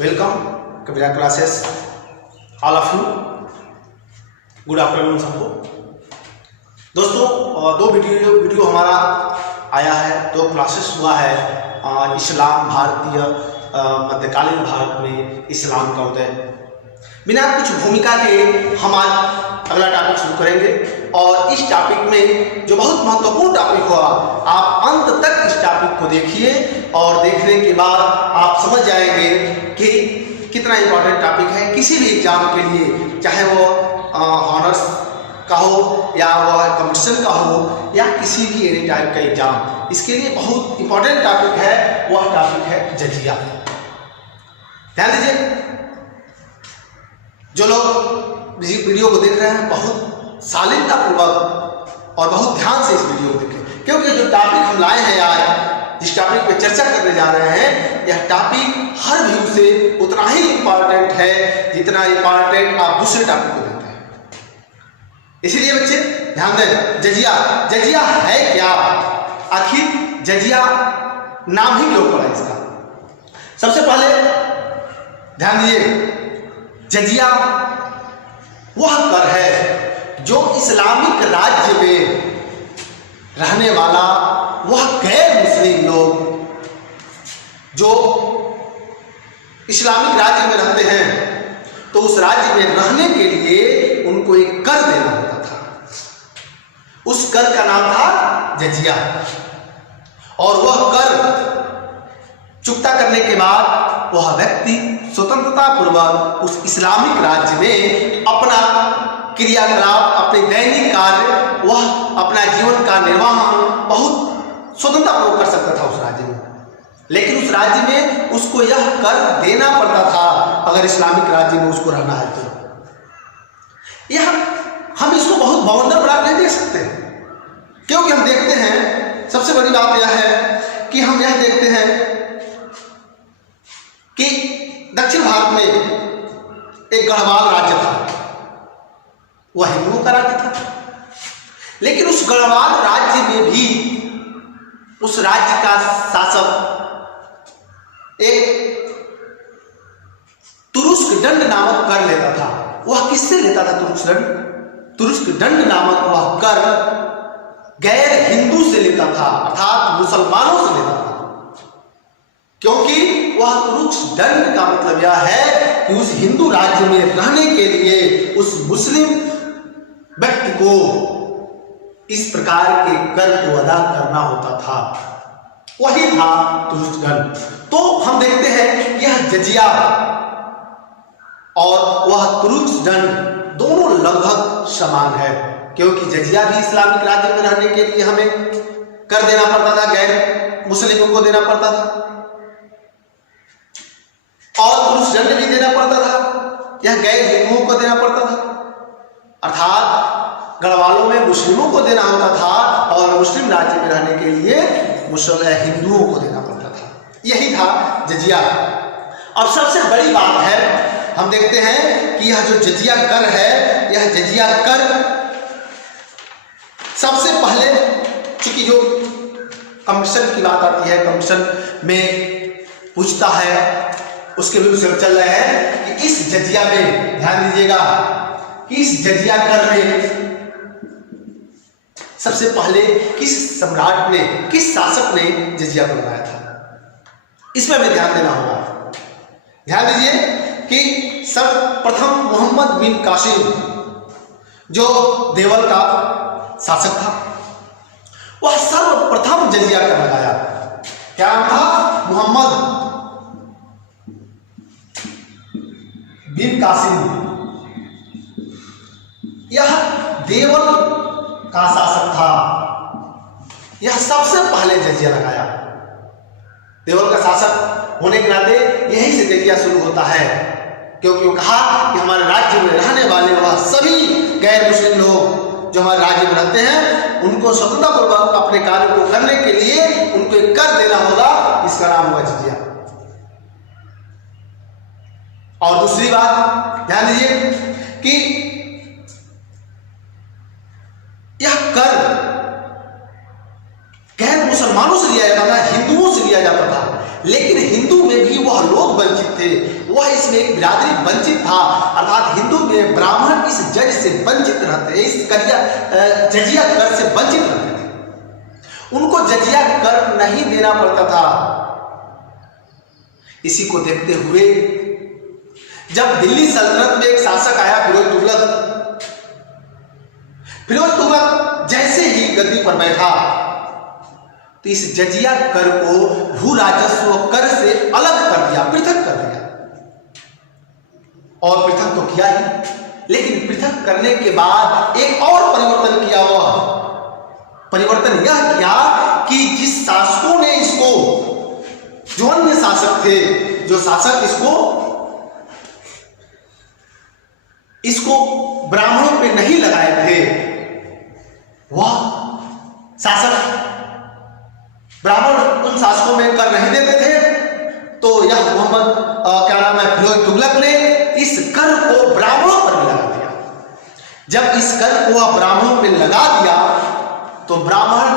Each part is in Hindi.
Welcome Kabira classes all of you. Good afternoon सबको। दोस्तों दो वीडियो हमारा आया है, दो क्लासेस हुआ है। इस्लाम भारतीय मध्यकालीन भारत में इस्लाम का उदय। बिना कुछ भूमिका के हम आज अगला टॉपिक शुरू करेंगे और इस टॉपिक में जो बहुत महत्वपूर्ण टॉपिक हुआ, आप अंत तक इस टॉपिक को देखिए और देखने के बाद आप समझ जाएंगे कि कितना इम्पोर्टेंट टॉपिक है किसी भी एग्जाम के लिए, चाहे वो ऑनर्स का हो या वह कॉम्पिटिशन का हो या किसी भी एनी टाइप का एग्जाम। इसके लिए बहुत इम्पोर्टेंट टॉपिक है, वह टॉपिक है जजिया। ध्यान दीजिए, जो लोग वीडियो को देख रहे हैं बहुत शालीनता पूर्वक और बहुत ध्यान से इस वीडियो को देखें, क्योंकि जो टॉपिक हम लाए हैं आज, जिस टॉपिक पे चर्चा करने जा रहे हैं, यह टॉपिक हर व्यू से उतना ही इम्पोर्टेंट है जितना इम्पोर्टेंट आप दूसरे टॉपिक को देते हैं। इसीलिए बच्चे ध्यान दें, जजिया है क्या, आखिर जजिया नाम ही क्यों पड़ा इसका। सबसे पहले ध्यान दीजिए, जजिया वह कर है जो इस्लामिक राज्य में रहने वाला वह गैर मुस्लिम लोग जो इस्लामिक राज्य में रहते हैं, तो उस राज्य में रहने के लिए उनको एक कर देना होता था। उस कर का नाम था जजिया, और वह कर चुकता करने के बाद वह व्यक्ति स्वतंत्रता पूर्वक उस इस्लामिक राज्य में अपना क्रियाकलाप, अपने दैनिक कार्य, वह अपना जीवन का निर्वाह बहुत स्वतंत्रता पूर्वक कर सकता था उस राज्य में। लेकिन उस राज्य में उसको यह कर देना पड़ता था अगर इस्लामिक राज्य में उसको रहना है तो। यह हम इसको बहुत बाउंडर बना नहीं दे सकते, क्योंकि हम देखते हैं, सबसे बड़ी बात यह है कि हम यह देखते हैं कि दक्षिण भारत में एक गढ़वाल राज्य था, वह हिंदुओं का राज्य था। लेकिन उस गढ़वाल राज्य में भी उस राज्य का शासक एक तुरुस्क दंड नामक कर लेता था। वह किससे लेता था तुरुस्क दंड नामक वह कर गैर हिंदू से लेता था, अर्थात मुसलमानों से लेता था। क्योंकि वह तुरुस्क दंड का मतलब यह है कि उस हिंदू राज्य में रहने के लिए उस मुस्लिम व्यक्ति को इस प्रकार के कर को अदा करना होता था। वही था तुरुस्क दंड। तो हम देखते हैं यह जजिया और वह तुरुस्क दंड दोनों लगभग समान है, क्योंकि जजिया भी इस्लामिक राज्य में रहने के लिए हमें कर देना पड़ता था, गैर मुस्लिमों को देना पड़ता था, और तुरुस्क दंड भी देना पड़ता था, यह गैर हिंदुओं को देना पड़ता था। अर्थात गढ़वालों में मुस्लिमों को देना होता था और मुस्लिम राज्य में रहने के लिए हिंदुओं को देना पड़ता था। यही था जजिया। और सबसे बड़ी बात है, हम देखते हैं कि यह जो जजिया कर है, यह जजिया कर सबसे पहले, चूंकि जो कमीशन की बात आती है, कमीशन में पूछता है, उसके विरुद्ध से चल रहे हैं कि इस जजिया में, ध्यान दीजिएगा, कि इस जजिया कर में सबसे पहले किस सम्राट ने, किस शासक ने जजिया को लगाया था, इसमें हमें ध्यान देना होगा। ध्यान दीजिए कि सर्वप्रथम मोहम्मद बिन कासिम, जो देवल का शासक था, वह सर्वप्रथम जजिया कर लगाया। क्या नाम था? मोहम्मद बिन कासिम। यह देवल का शासक था, यह सबसे पहले जजिया लगाया। देवल का शासक होने के नाते यही से जजिया शुरू होता है, क्योंकि वो कहा कि हमारे राज्य में रहने वाले वह सभी गैर मुस्लिम लोग जो हमारे राज्य में रहते हैं, उनको स्वतंत्रता पूर्वक अपने कार्य को करने के लिए उनको एक कर देना होगा, इसका नाम हुआ जजिया। और दूसरी बात ध्यान दीजिए कि यह कर गैर मुसलमानों से लिया जाता था, हिंदुओं से लिया जाता था, लेकिन हिंदू में भी कि वह लोग वंचित थे, वह इसमें एक बिरादरी वंचित था। अर्थात हिंदू में ब्राह्मण इस जज से वंचित रहते, इस जजिया कर से वंचित रहते थे, उनको जजिया कर नहीं देना पड़ता था। इसी को देखते हुए जब दिल्ली सल्तनत में एक शासक आया फिरोज तुगलक, फिरोज तुगलक जैसे ही गद्दी पर बैठा तो इस जजिया कर को भू राजस्व कर से अलग कर दिया, पृथक कर दिया। और पृथक तो किया ही, लेकिन पृथक करने के बाद एक और परिवर्तन किया। वह परिवर्तन यह किया कि जिस शासकों ने इसको, जो अन्य शासक थे, जो शासक इसको ब्राह्मणों पे नहीं लगाए थे, वह शासक ब्राह्मण उन शासकों में कर नहीं देते थे, तो यह मोहम्मद क्या नाम है, फिरोज तुगलक ने इस कर को ब्राह्मणों पर लगा दिया। जब इस कर को वह ब्राह्मणों पे लगा दिया तो ब्राह्मण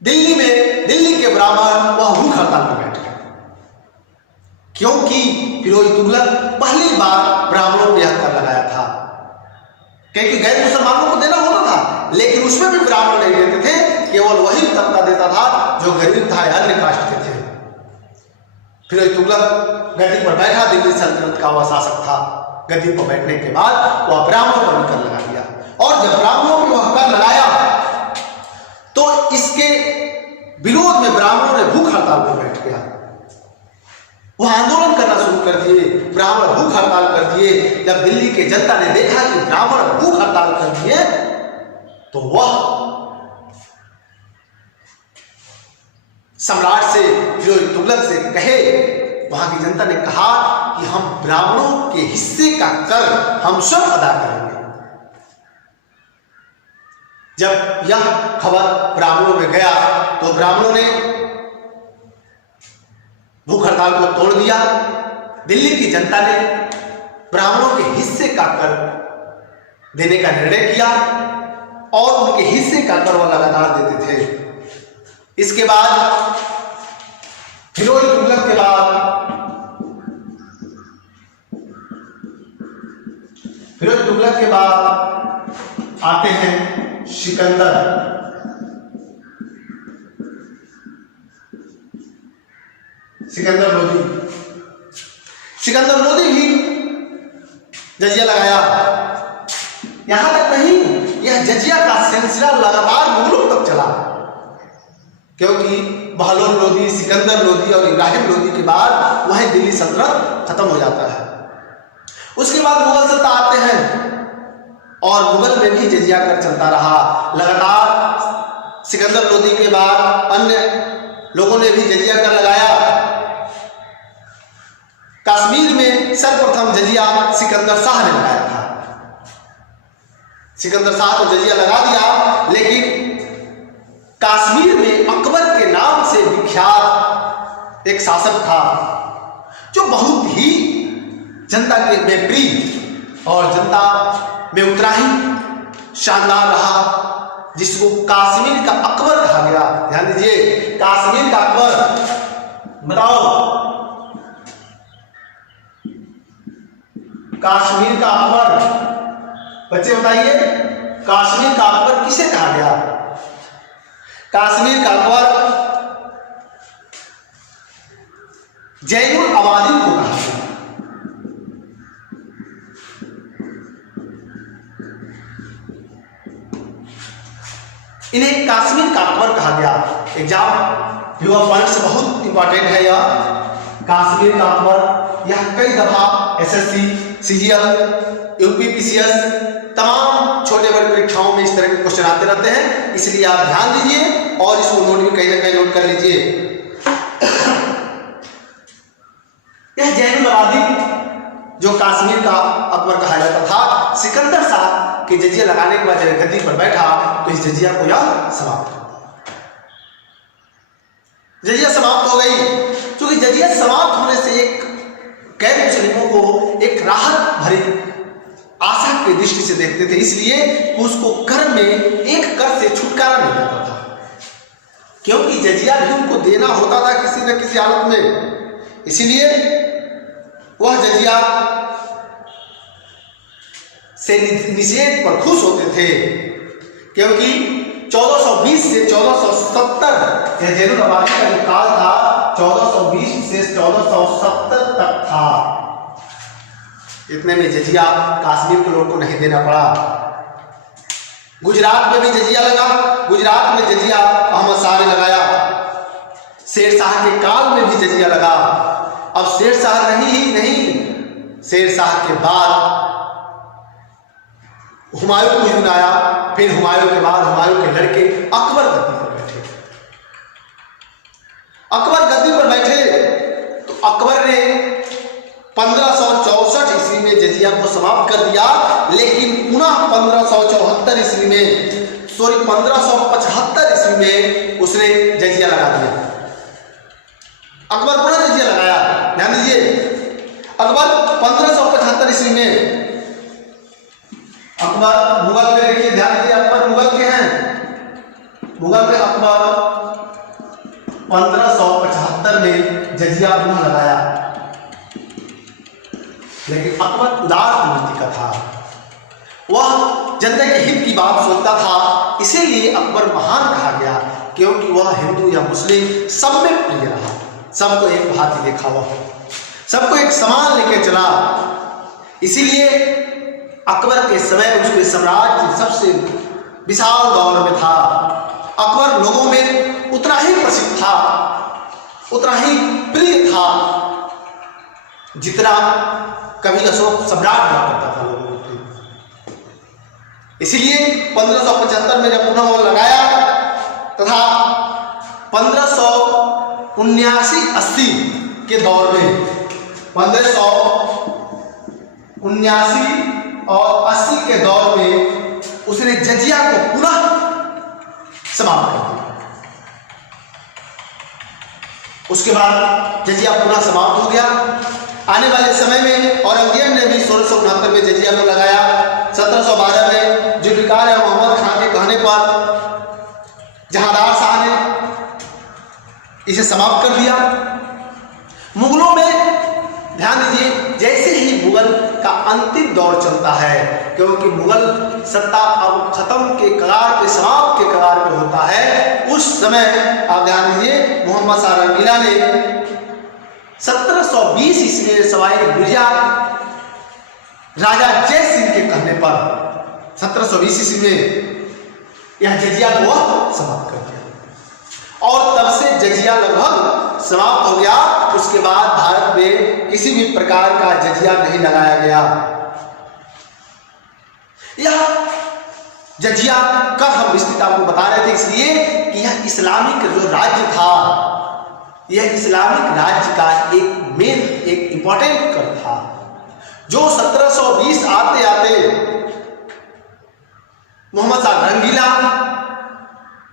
दिल्ली के ब्राह्मण वह भूख हड़ताल पर बैठ गए, क्योंकि फिरोज तुगलक पहली बार ब्राह्मणों पे यह कर लगाया था। क्योंकि गैर मुसलमानों को देना होता था, लेकिन उसमें भी ब्राह्मण नहीं देते थे, केवल वही तबका देता था जो गरीब था या अन्य कास्ट के थे। फिरोज तुगलक गद्दी पर बैठा, दिल्ली सल्तनत का वह शासक था। गद्दी पर बैठने के बाद वह ब्राह्मणों पर कर लगा दिया, और जब ब्राह्मणों पर वह कर लगाया तो इसके विरोध में ब्राह्मणों ने भूख हड़ताल पर बैठ गया। वह आंदोलन करना शुरू कर दिए, ब्राह्मण भूख हड़ताल कर दिए। जब दिल्ली के जनता ने देखा कि ब्राह्मण भूख हड़ताल कर दिए तो वह सम्राट से, फिरोज तुगलक से कहे, वहां की जनता ने कहा कि हम ब्राह्मणों के हिस्से का कर हम सब अदा करेंगे। जब यह खबर ब्राह्मणों में गया तो ब्राह्मणों ने भूख हड़ताल को तोड़ दिया। दिल्ली की जनता ने ब्राह्मणों के हिस्से का कर देने का निर्णय किया, और उनके हिस्से का कर वह लगातार देते थे। इसके बाद फिरोज तुगलक के बाद आते हैं सिकंदर। सिकंदर लोदी भी जजिया लगाया। यहां तक नहीं, यह जजिया का सिलसिला लगातार मुगलों तक चला, क्योंकि बहलोल लोदी, सिकंदर लोदी और इब्राहिम लोदी के बाद वहीं दिल्ली सल्तनत खत्म हो जाता है। उसके बाद मुगल सत्ता आते हैं, और मुगल में भी जजिया कर चलता रहा लगातार। सिकंदर लोदी के बाद अन्य लोगों ने भी जजिया कर लगाया। कश्मीर में सर्वप्रथम जजिया सिकंदर शाह ने लगाया था। सिकंदर शाह तो जजिया लगा दिया, लेकिन कश्मीर में अकबर के नाम से विख्यात एक शासक था, जो बहुत ही जनता के में प्रिय और जनता में उतराही शानदार रहा, जिसको कश्मीर का अकबर कहा गया। ध्यान दीजिए, कश्मीर का अकबर। बताओ, कश्मीर का अकबर, बच्चे बताइए, कश्मीर का अकबर किसे कहा गया? कश्मीर का अकबर जैनुल अबादीन को कहा गया। इन्हें कश्मीर का अकबर कहा गया। एग्जाम युवा पॉइंट से बहुत इंपॉर्टेंट है यह कश्मीर का अकबर। यह कई दफा एसएससी, सीजीएल, यूपीपीसीएस तमाम छोटे बड़े परीक्षाओं में इस तरह के क्वेश्चन आते रहते हैं, इसलिए आप ध्यान दीजिए और इसको नोट भी कहीं ना कहीं नोट कर लीजिए। यह जैनुल अबादीन जो कश्मीर का अकबर कहा जाता था, सिकंदर शाह के जजिया लगाने के बाद जब गद्दी पर बैठा तो इस जजिया को यह समाप्त कर दिया। जजिया समाप्त हो गई। क्योंकि जजिया समाप्त होने से एक गैर मुस्लिमों को एक राहत भरी आशा की दृष्टि से देखते थे, इसलिए उसको कर में एक कर से छुटकारा मिल जाता था। क्योंकि जजिया भी उनको देना होता था किसी न किसी हालत में, इसीलिए वह जजिया से निषेध पर खुश होते थे। क्योंकि 1420 से 1470 यह जैनुल आबादी का जो काल था 1420 से 1470 तक था। इतने में जजिया कश्मीर के लोगों को नहीं देना पड़ा। गुजरात में भी जजिया लगा, गुजरात में जजिया अहमद शाह ने लगाया। शेर शाह के काल में भी जजिया लगा। अब शेर शाह नहीं, शेर शाह के बाद हुमायूं को चुनाया, फिर हुमायूं के बाद हुमायूं के लड़के अकबर गद्दी पर बैठे। अकबर गद्दी पर बैठे तो अकबर ने 1564 ईस्वी में जजिया को समाप्त कर दिया, लेकिन पुनः 1574 ईस्वी में 1575 ईस्वी में उसने जजिया लगा दिया। अकबर पुनः जजिया लगाया। ध्यान दीजिए, अकबर 1575 ईस्वी में, अकबर मुगल में, देखिए ध्यान दीजिए, अकबर मुगल के हैं। मुगल में अकबर 1575 में जजिया पुनः लगाया, लेकिन अकबर उदार प्रवृत्ति का था। वह जनता के हित की बात सोचता था, इसीलिए अकबर महान कहा गया, क्योंकि वह हिंदू या मुस्लिम सब में प्रिय रहा, सबको एक भांति देखा, वह सबको एक समान लेके चला। इसीलिए अकबर के समय उसके साम्राज्य सबसे विशाल दौर में था। अकबर लोगों में उतना ही प्रसिद्ध था, उतना ही प्रिय था, जितना कभी अशोक सम्राट हुआ करता था लोगों को। इसीलिए 1575 में जब पुनः वो लगाया तथा 1579-80 के दौर में, 1579 और 80 के दौर में उसने जजिया को पुनः समाप्त कर दिया। उसके बाद जजिया पुनः समाप्त हो गया। आने वाले समय में औरंगजेब ने भी 1669 में जजिया को लगाया। 1712 में जुल्फिकार या मोहम्मद खान के कहने पर जहांदार शाह ने इसे समाप्त कर दिया। मुगलों में ध्यान दीजिए, जैसे ही मुगल का अंतिम दौर चलता है, क्योंकि मुगल सत्ता अब खत्म के कगार पे, समाप्त के कगार पे होता है, उस समय आप ध्यान दीजिए मोहम्मद शाह रंगीला ने 1720 ईस्वी में सवाई मिर्जा राजा जय सिंह के कहने पर 1720 ईस्वी में यह जजिया को समाप्त कर दिया, और तब से जजिया लगभग समाप्त हो गया। उसके बाद भारत में किसी भी प्रकार का जजिया नहीं लगाया गया। यह जजिया का हम विस्तृत आपको बता रहे थे, इसलिए कि यह इस्लामिक जो राज्य था, यह इस्लामिक राज्य का एक मेन, एक इंपॉर्टेंट कर था, जो 1720 आते आते मोहम्मद शाह रंगीला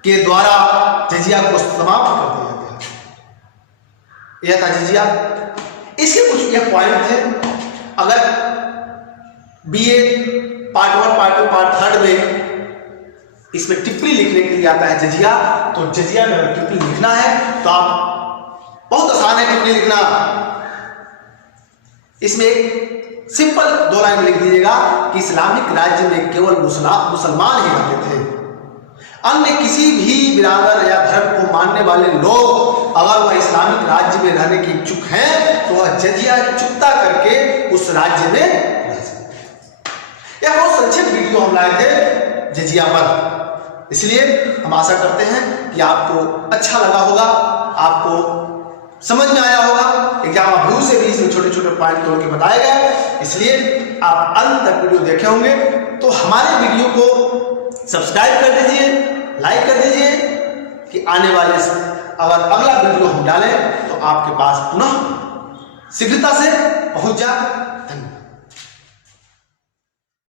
के द्वारा जजिया को समाप्त कर दिया गया। यह था जजिया। इसके कुछ यह पॉइंट थे। अगर बीए पार्ट 1, पार्ट 2, पार्ट 3 में इसमें टिप्पणी लिखने के लिए आता है जजिया, तो जजिया में अगर टिप्पणी लिखना है तो आप बहुत आसान है टिप्पणी लिखना। इसमें एक सिंपल 2 लाइन लिख दीजिएगा कि इस्लामिक राज्य में केवल मुसलमान ही रहते थे, अन्य किसी भी बिरादर या धर्म को मानने वाले लोग अगर वह इस्लामिक राज्य में रहने की इच्छुक हैं तो वह जजिया चुकता करके उस राज्य में रह सकते हैं। यह बहुत संक्षिप्त वीडियो हम लाए थे जजिया पर, इसलिए हम आशा करते हैं कि आपको अच्छा लगा होगा, आपको समझ में आया होगा। एग्जाम व्यू से भी इसमें छोटे छोटे पॉइंट तोड़ के बताए गए, इसलिए आप अंत तक वीडियो देखे होंगे। तो हमारे वीडियो को सब्सक्राइब कर दीजिए, लाइक कर दीजिए, कि आने वाले अगर अगला वीडियो हम डालें तो आपके पास पुनः शीघ्रता से पहुंच जाए।